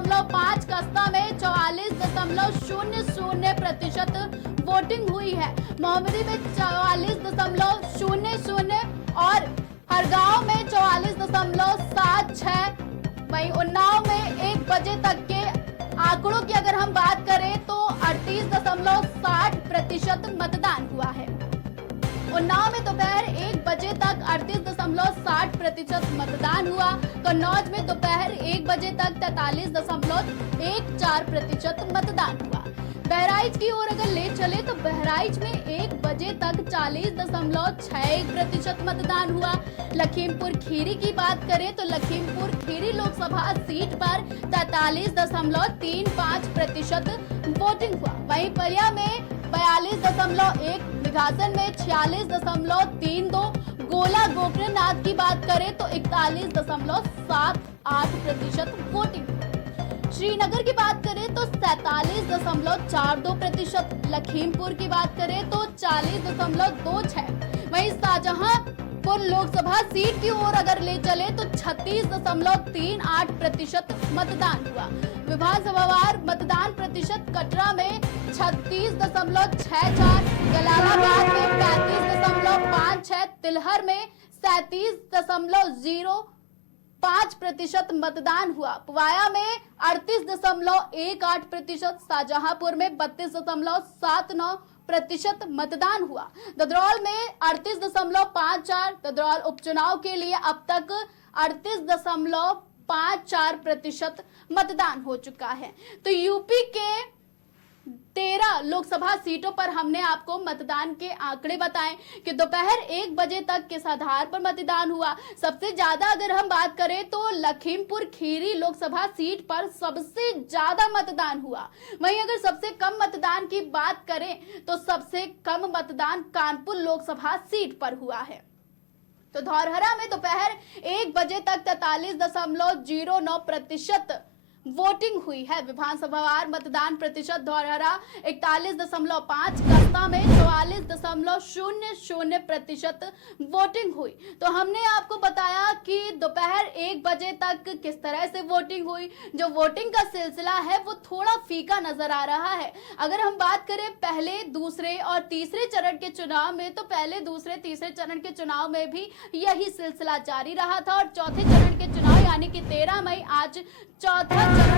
34.5 कस्बा में 44.00% वोटिंग हुई है। मोहम्मदी में 44.00 और हरगांव में 44.76। वहीं उन्नाव में 1 बजे तक के आंकड़ों की अगर हम बात करें तो 38.60% मतदान हुआ है। उन्नाव में दोपहर 1 बजे तक 38.60% मतदान हुआ। कन्नौज में दोपहर 1 बजे तक 43.14% मतदान हुआ। बहराइच की ओर अगर ले चले तो बहराइच में 1 बजे तक 40.61% मतदान हुआ। लखीमपुर खीरी की बात करें तो लखीमपुर खीरी लोकसभा सीट पर 43.35% वोटिंग हुआ। वहीं पलिया में 42.1, विघासन में 46.32, गोला गोकर्णनाथ की बात करें तो 41.78% वोटिंग हुई। श्रीनगर की बात करें तो 47.42%, लखीमपुर की बात करें तो 40.26। वहीं शाहजहांपुर लोकसभा सीट की ओर अगर ले चले तो 36.38% मतदान हुआ। विधानसभावार मतदान प्रतिशत कटरा में 36.64, जलालाबाद में 35.56, तिलहर में 37.05% मतदान हुआ। पुवाया में 38.18%, शाहजहांपुर में 32.79% मतदान हुआ। ददरौल में 38.54, ददरौल उपचुनाव के लिए अब तक 38.54% मतदान हो चुका है। तो यूपी के 13 लोकसभा सीटों पर हमने आपको मतदान के आंकड़े बताएं कि दोपहर 1 बजे तक किस आधार पर मतदान हुआ। सबसे ज्यादा अगर हम बात करें तो लखीमपुर खीरी लोकसभा सीट पर सबसे ज्यादा मतदान हुआ। वहीं अगर सबसे कम मतदान की बात करें तो सबसे कम मतदान कानपुर लोकसभा सीट पर हुआ है। तो धौरहरा में दोपहर 1 बजे तक 43.09% वोटिंग हुई है। विधानसभावार मतदान प्रतिशत धौरहरा 41.5, कस्बा में 44.00% वोटिंग हुई। तो हमने आपको बताया कि दोपहर 1 बजे तक किस तरह से वोटिंग हुई। जो वोटिंग का सिलसिला है वो थोड़ा फीका नजर आ रहा है। अगर हम बात करें पहले, दूसरे और तीसरे चरण के चुनाव में तो पहले, दूसरे, तीसरे चरण के चुनाव में भी यही सिलसिला जारी रहा था और चौथे चरण के चुनाव यानी कि 13 मई आज चौथा चरण